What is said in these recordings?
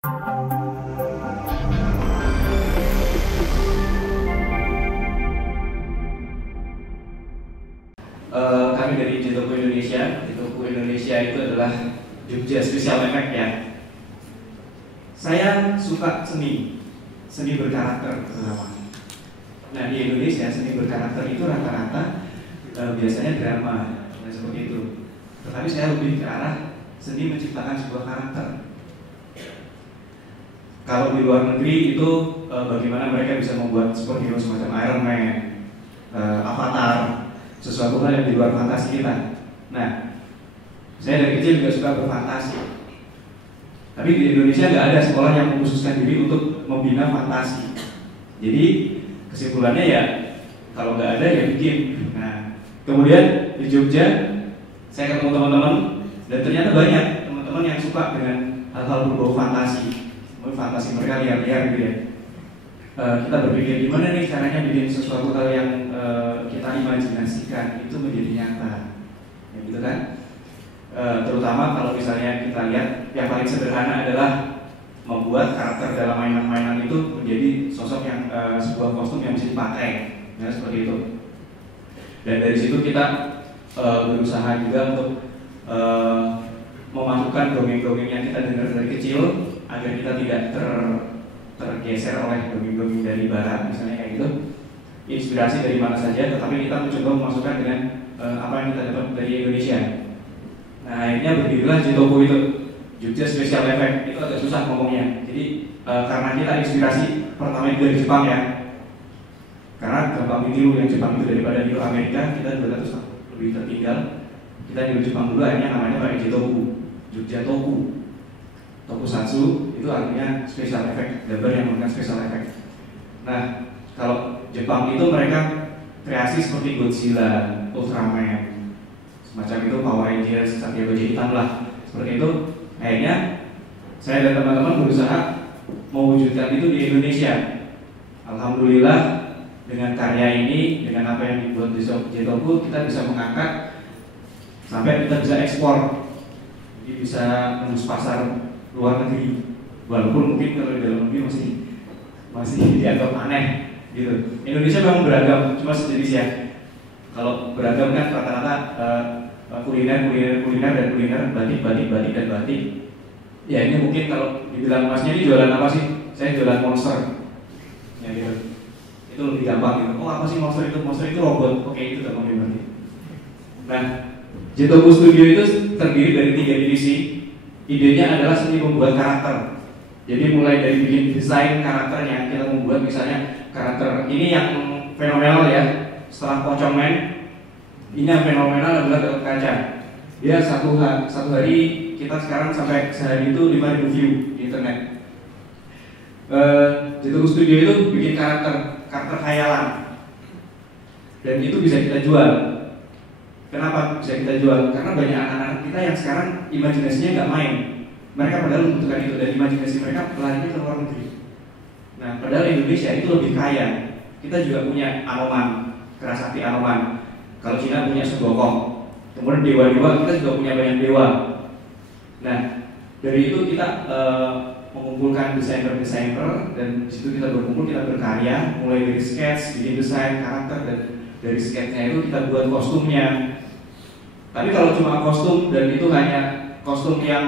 Kami dari Jetoku Indonesia. Jetoku Indonesia itu adalah Jogja Special Effect ya. Saya suka seni berkarakter terutama. Nah, di Indonesia seni berkarakter itu rata-rata biasanya drama, nah, seperti itu. Tetapi saya lebih ke arah seni menciptakan sebuah karakter. Kalau di luar negeri itu bagaimana mereka bisa membuat superhero semacam Iron Man, Avatar, sesuatu hal yang di luar fantasi kita. Nah, saya dari kecil juga suka berfantasi. Tapi di Indonesia nggak ada sekolah yang mengkhususkan diri untuk membina fantasi. Jadi kesimpulannya ya kalau nggak ada ya bikin. Nah, kemudian di Jogja saya ketemu teman-teman dan ternyata banyak teman-teman yang suka dengan hal-hal berbau fantasi. Fantasi mereka liar-liar gitu ya. Kita berpikir gimana nih caranya bikin sesuatu hal yang kita imajinasikan itu menjadi nyata, ya gitu kan? Terutama kalau misalnya kita lihat yang paling sederhana adalah membuat karakter dalam mainan-mainan itu menjadi sosok yang sebuah kostum yang bisa dipakai, ya seperti itu. Dan dari situ kita berusaha juga untuk memasukkan dongeng-dongeng yang kita dengar dari kecil agar kita tidak tergeser oleh dongeng-dongeng dari barat, misalnya kayak gitu. Inspirasi dari mana saja, tetapi kita mencoba memasukkan dengan apa yang kita dapat dari Indonesia. Nah, akhirnya berdirilah Jetoku itu, Jogja Special Effect. Itu agak susah ngomongnya. Jadi karena kita inspirasi pertama itu dari Jepang ya. Karena gampang ditiru yang Jepang itu daripada niru Amerika, kita 200 tahun lebih tertinggal. Kita niru Jepang dulu, akhirnya namanya pakai Jetoku, Jogja Toku. Tokusatsu itu artinya special effect, gambar yang menggunakan special effect. Nah, kalau Jepang itu mereka kreasi seperti Godzilla, Ultraman, semacam itu, Power Rangers, Satya Baja Hitam lah, seperti itu. Akhirnya saya dan teman-teman berusaha mewujudkan itu di Indonesia. Alhamdulillah dengan karya ini, dengan apa yang dibuat di Jetoku, kita bisa mengangkat sampai kita bisa ekspor, jadi bisa tembus pasar luar negeri, walaupun mungkin kalau di dalam negeri masih dianggap aneh gitu. Indonesia memang beragam, cuma sejenis ya. Kalau beragam kan rata-rata kuliner dan kuliner, batik dan batik. Ya ini mungkin kalau dibilang masnya ini jualan apa sih? Saya jualan monster, ya gitu. Itu lebih gampang gitu. Oh apa sih monster itu? Monster itu robot. Oke, itu gampang berarti. Nah, Jetoku Studio itu terdiri dari 3 divisi. Idenya adalah seni membuat karakter. Jadi mulai dari bikin desain karakternya, kita membuat misalnya karakter ini yang fenomenal ya. Setelah Pocong Man, ini yang fenomenal adalah Gatot Kaca. Dia satu hari kita sekarang sampai sehari itu 5.000 view di internet. Jetoku Studio itu bikin karakter khayalan, dan itu bisa kita jual. Kenapa bisa kita jual? Karena banyak anak-anak kita yang sekarang imajinasinya nggak main. Mereka padahal membutuhkan itu, dan imajinasi mereka larinya ke luar negeri. Nah, padahal Indonesia itu lebih kaya. Kita juga punya Anoman, Kerasakti Anoman. Kalau Cina punya Sugokong. Kemudian dewa-dewa, kita juga punya banyak dewa. Nah, dari itu kita mengumpulkan desainer-desainer, dan di situ kita berkumpul, kita berkarya, mulai dari sketch, bikin desain karakter, dan dari sketchnya itu kita buat kostumnya. Tapi kalau cuma kostum dan itu hanya kostum yang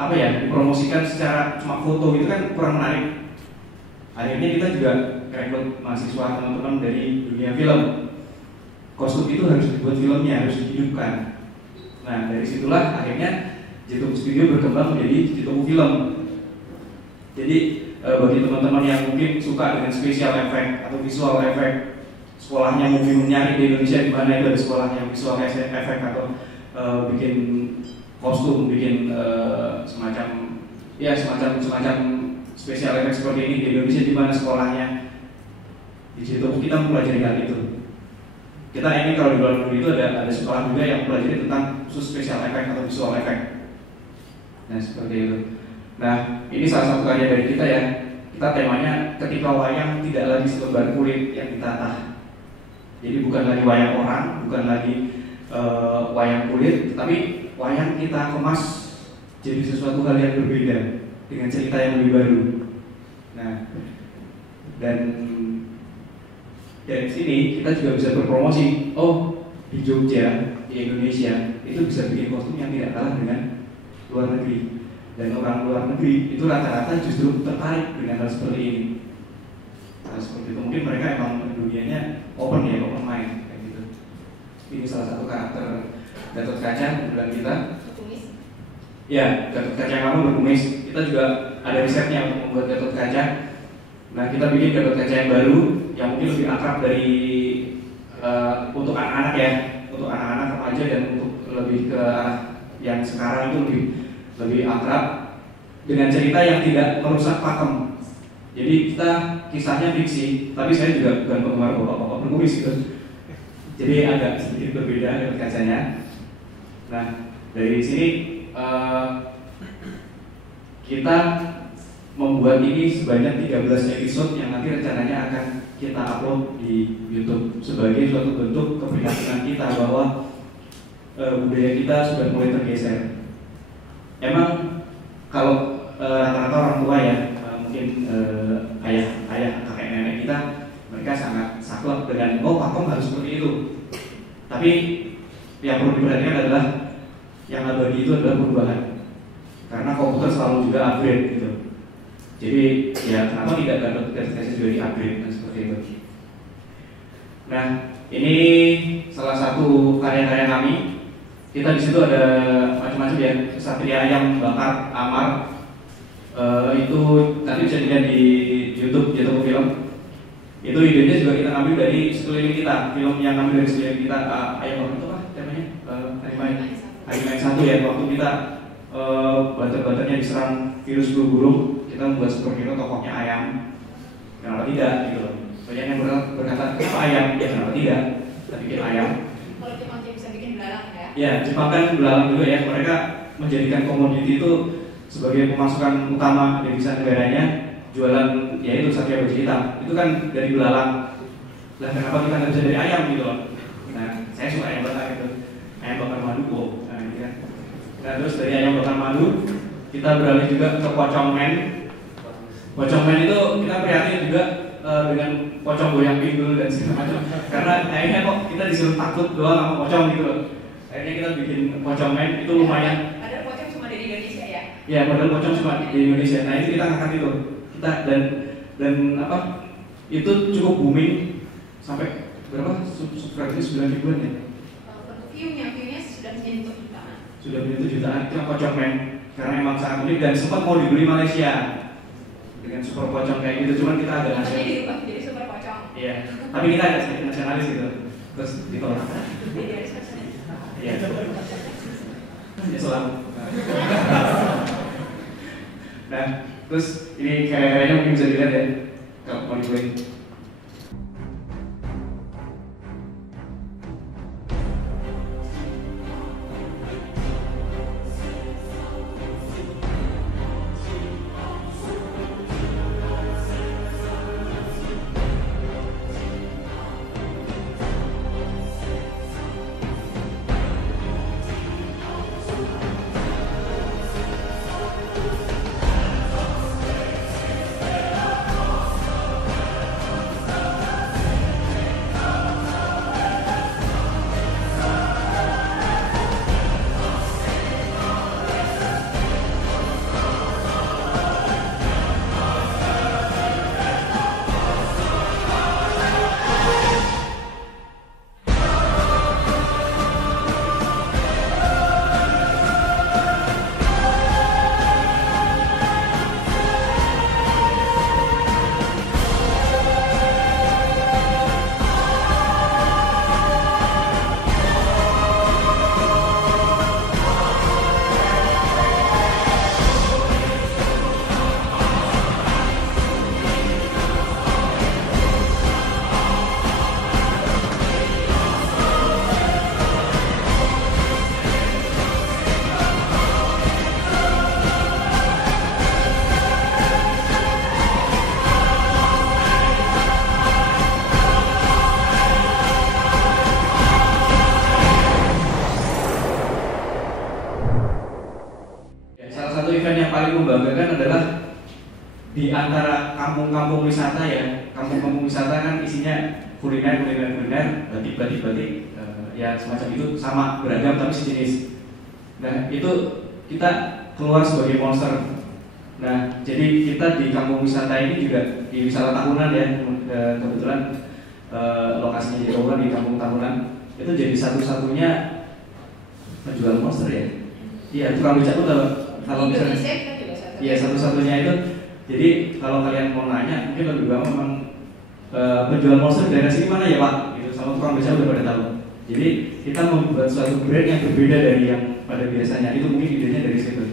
apa ya, dipromosikan secara cuma foto, itu kan kurang menarik. Akhirnya kita juga rekrut mahasiswa teman-teman dari dunia film. Kostum itu harus dibuat filmnya, harus dihidupkan. Nah, dari situlah akhirnya Jetoku Studio berkembang menjadi Jetoku Film. Jadi bagi teman-teman yang mungkin suka dengan special effect atau visual effect, sekolahnya mau nyari di Indonesia di mana itu ada sekolah yang visual effect atau bikin kostum, bikin semacam special effect seperti ini di Indonesia, di mana sekolahnya. Di situ kita mempelajari hal itu. Kita ini kalau di luar negeri itu ada sekolah juga yang mempelajari tentang khusus special effect atau visual effect. Nah seperti itu. Nah ini salah satu karya dari kita ya. Kita temanya ketika wayang tidak lagi selembar kulit yang ditata. Jadi bukan lagi wayang orang, bukan lagi wayang kulit, tapi wayang kita kemas jadi sesuatu hal yang berbeda. dengan cerita yang lebih baru. Nah, dan dari sini kita juga bisa berpromosi. Oh, di Jogja, di Indonesia itu bisa bikin kostum yang tidak kalah dengan luar negeri. Dan orang luar negeri itu rata-rata justru tertarik dengan hal seperti ini. Nah, seperti itu mungkin mereka emang dunianya open ya, open mind kayak gitu. Ini salah satu karakter Gatot Kaca kebetulan kita. Ya, Gatot Kaca yang lama berkumis. Kita juga ada risetnya untuk membuat Gatot Kaca. Nah, kita bikin Gatot Kaca yang baru yang mungkin lebih akrab dari untuk anak-anak ya, untuk anak-anak remaja dan untuk lebih ke arah yang sekarang itu lebih akrab dengan cerita yang tidak merusak pakem. Jadi kita kisahnya fiksi, tapi saya juga bukan penggemar bapak-bapak berkumis gitu. Jadi agak sedikit berbeda Gatot Kacanya. Nah, dari sini kita membuat ini sebanyak 13 episode yang nanti rencananya akan kita upload di YouTube sebagai suatu bentuk keprihatinan kita bahwa budaya kita sudah mulai tergeser. Emang kalau rata-rata orang tua ya, mungkin ayah, kakek nenek kita, mereka sangat saklek dengan pakem harus seperti itu. Tapi yang perlu diperhatikan adalah yang abadi itu adalah perubahan. Karena komputer selalu juga upgrade gitu. Jadi ya kenapa tidak Gatot Kaca juga di-upgrade dan seperti itu. Nah, ini salah satu karya-karya kami. Kita di situ ada macam-macam ya, Satria Ayam Bakar Amar. Itu nanti bisa dilihat di YouTube Jatuh Film. Itu idenya juga kita ambil dari sekeliling kita, film yang ambil dari sekeliling kita. Ayam Bakar itu apa temanya? Harimau satu ya, waktu kita banter-banternya diserang virus flu burung, kita membuat superhero tokohnya ayam. Kenapa tidak gitu loh. Banyak yang berkata kenapa ayam? Ya kenapa tidak? Kita bikin ayam. Kalau Jepang bisa bikin belalang ya? Ya, Jepang kan belalang juga ya. Mereka menjadikan komoditi itu sebagai pemasukan utama devisa negaranya, jualan ya itu satria baju hitam. Itu kan dari belalang. Lah kenapa kita nggak bisa dari ayam gitu loh? Nah, saya suka ayam bakar gitu. Ayam bakar madu kok. Nah, ini kan. Nah, terus dari ayam bakar madu kita beralih juga ke pocong men. Pocong men itu kita prihatin juga dengan pocong goyang pinggul dan segala macam. Karena kayaknya kok kita disuruh takut doang sama pocong gitu loh. Akhirnya kita bikin pocong men itu lumayan. Padahal pocong cuma di Indonesia ya? Ya, padahal pocong cuma di Indonesia. Nah, itu kita ngangkat itu. Kita dan apa? Itu cukup booming sampai berapa? Subscribernya 9 ribuan ya. View-nya sudah menyentuh jutaan. Sudah menyentuh jutaan itu yang pocong men. Karena emang sangat unik dan sempat mau dibeli Malaysia dengan super pocong kayak gitu, cuman kita agak nasionalis. Jadi dirubah jadi super pocong. Iya, tapi kita agak sedikit nasionalis gitu, terus ditolak. Iya, ya selalu. Nah, terus ini karya-karyanya mungkin bisa dilihat ya, kalau mau dibeli. di antara kampung-kampung wisata ya, kampung-kampung wisata kan isinya kuliner, batik, ya semacam itu, sama beragam tapi sejenis. Nah itu kita keluar sebagai monster. Nah jadi kita di kampung wisata ini juga di wisata tahunan ya, kebetulan lokasinya di Tahunan, di kampung tahunan, itu jadi satu-satunya penjual monster ya. Iya, tukang becak tuh kalau misalnya, iya satu-satunya itu. Jadi kalau kalian mau nanya, mungkin lebih bagus memang penjual monster dari sini mana ya Pak? Gitu, sama tukang becak udah pada tahu. Jadi kita membuat suatu brand yang berbeda dari yang pada biasanya. Itu mungkin idenya dari situ.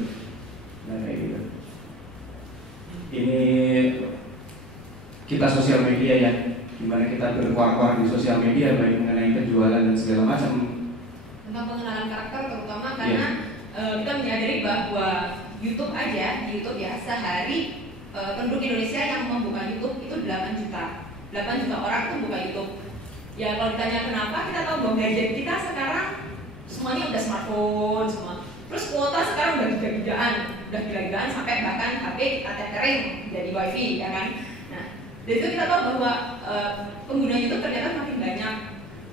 Nah kayak gitu. Ini kita sosial media ya, gimana kita berkuar-kuar di sosial media baik mengenai penjualan dan segala macam. Tentang pengenalan karakter terutama karena kita menyadari bahwa YouTube aja, di YouTube ya sehari penduduk Indonesia yang membuka YouTube itu 8 juta. 8 juta orang tuh buka YouTube. Ya kalau ditanya kenapa, kita tahu bahwa gadget kita sekarang semuanya udah smartphone semua. Terus kuota sekarang udah gila-gilaan sampai bahkan HP kita tethering jadi wifi ya kan. Nah, dari itu kita tahu bahwa pengguna YouTube ternyata semakin banyak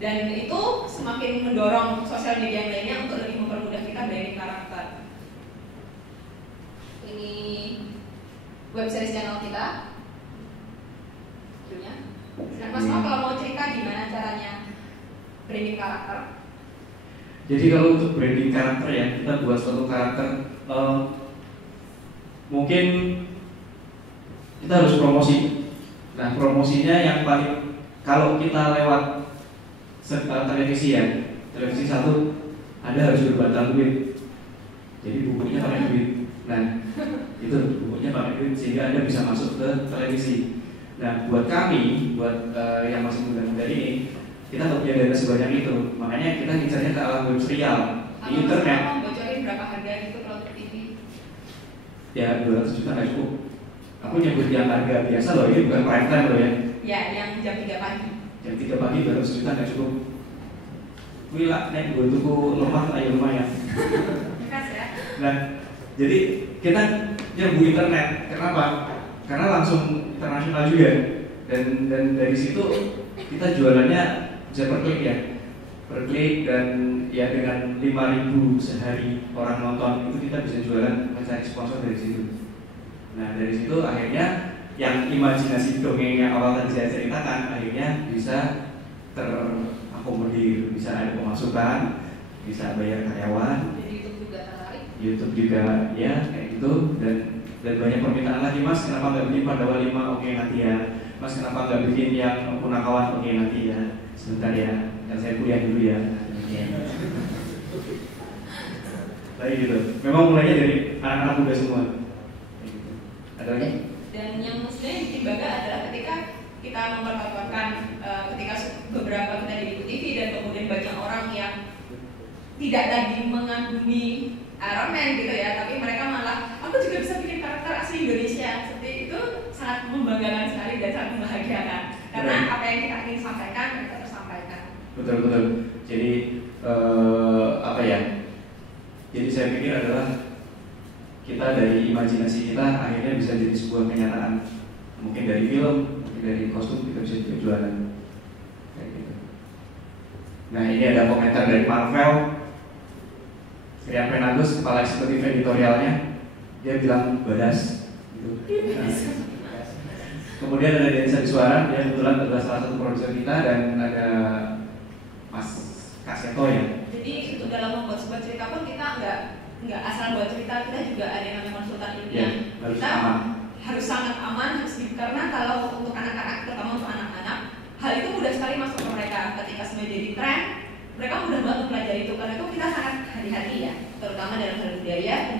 dan itu semakin mendorong sosial media yang lainnya untuk lebih mempermudah kita branding karakter. Ini web series channel kita. Nah, Mas Mo kalau mau cerita gimana caranya branding karakter? Jadi kalau untuk branding karakter ya, kita buat suatu karakter mungkin kita harus promosi. Nah promosinya yang paling, kalau kita lewat televisi ya, televisi satu Anda harus berbatang duit. Jadi bukunya pakai duit. Nah itu bukunya pakai duit sehingga Anda bisa masuk ke televisi. Nah, buat kami, buat yang masih muda-muda ini, kita nggak punya dana sebanyak itu. Makanya kita ngincarnya ke alam web serial di internet. Kamu bocorin berapa harga gitu kalau untuk TV? Ya 200 juta nggak cukup. Aku nyebut yang harga biasa loh, ini bukan prime time loh ya. Ya, yang jam 3 pagi. Jam 3 pagi 200 juta nggak cukup. Wila, nek gue tuku lemah, ayo lumayan. Bekas ya. Nah, jadi kita nyerbu internet. Kenapa? Karena langsung internasional juga, dan dari situ kita jualannya bisa per klik ya, per klik, dan ya dengan 5.000 sehari orang nonton itu kita bisa jualan, mencari sponsor dari situ. Nah dari situ akhirnya yang imajinasi dongeng yang awal tadi saya ceritakan akhirnya bisa terakomodir, bisa ada pemasukan, bisa bayar karyawan. Jadi YouTube juga tertarik. YouTube juga ya kayak gitu, dan banyak permintaan lagi, Mas kenapa nggak bikin Pandawa 5? Oke nanti ya. Mas kenapa nggak bikin yang Punakawan? Oke nanti ya, sebentar ya, kan saya kuliah dulu ya. Kayak gitu. Memang mulainya dari anak-anak muda semua. Ada lagi? Dan yang sebenarnya bikin bangga adalah ketika kita mempertontonkan ketika beberapa kita di TV dan kemudian banyak orang yang tidak lagi mengagumi Iron Man gitu ya, tapi mereka malah aku juga bisa bikin karakter asli Indonesia. Seperti itu sangat membanggakan sekali dan sangat membahagiakan karena apa yang kita ingin sampaikan mereka tersampaikan. Betul. Jadi apa ya? Jadi saya pikir adalah kita dari imajinasi kita akhirnya bisa jadi sebuah kenyataan. Mungkin dari film, mungkin dari kostum kita bisa juga jualan. Kayak gitu. Nah ini ada komentar dari Marvel. Rian Penagus, kepala eksekutif editorialnya, dia bilang badas gitu. Nah, kemudian ada Denisa Suara, dia kebetulan adalah salah satu produser kita, dan ada Mas Kaseto ya. Jadi untuk dalam membuat sebuah cerita pun kita nggak asal buat cerita, kita juga ada yang namanya konsultan ilmiah. Harus Kita aman. harus sangat aman, karena kalau untuk anak-anak, terutama untuk anak-anak, hal itu mudah sekali masuk ke mereka. Ketika semuanya jadi tren, mereka mudah banget mempelajari itu, karena itu kita sangat hati-hati ya, terutama dalam hal budaya dan